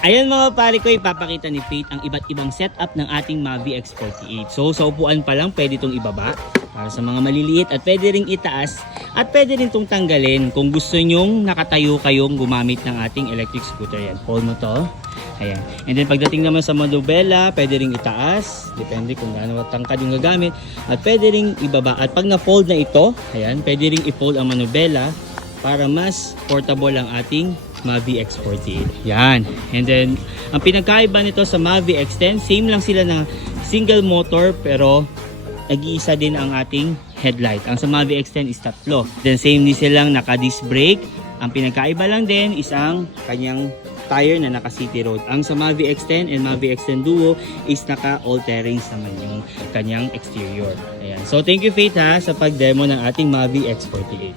Ayan mga pare ko, ipapakita ni Faith ang iba't ibang setup ng ating Mavi X48. So sa upuan pa lang, pwede itong ibaba para sa mga maliliit at pwede ring itaas at pwede rin itong tanggalin kung gusto nyong nakatayo kayong gumamit ng ating electric scooter. Yan, hold mo to. Ayan. And then pagdating naman sa manubela, pwede ring itaas. Depende kung gaano tangkad yung gagamit. At pwede ring ibaba. At pag na-fold na ito, ayan, pwede ring i-fold ang manubela para mas portable ang ating Mavi X48. Yan. And then, ang pinagkaiba nito sa Mavi X10, same lang sila na single motor pero nag-iisa din ang ating headlight. Ang sa Mavi X10 is tatlo. Then same din silang naka-disc brake. Ang pinagkaiba lang din is ang kanyang tire na naka city road. Ang sa Mavi X10 and Mavi X10 Duo is naka all terrains naman yung kanyang exterior. Ayan. So thank you Faith ha sa pag-demo ng ating Mavi X48.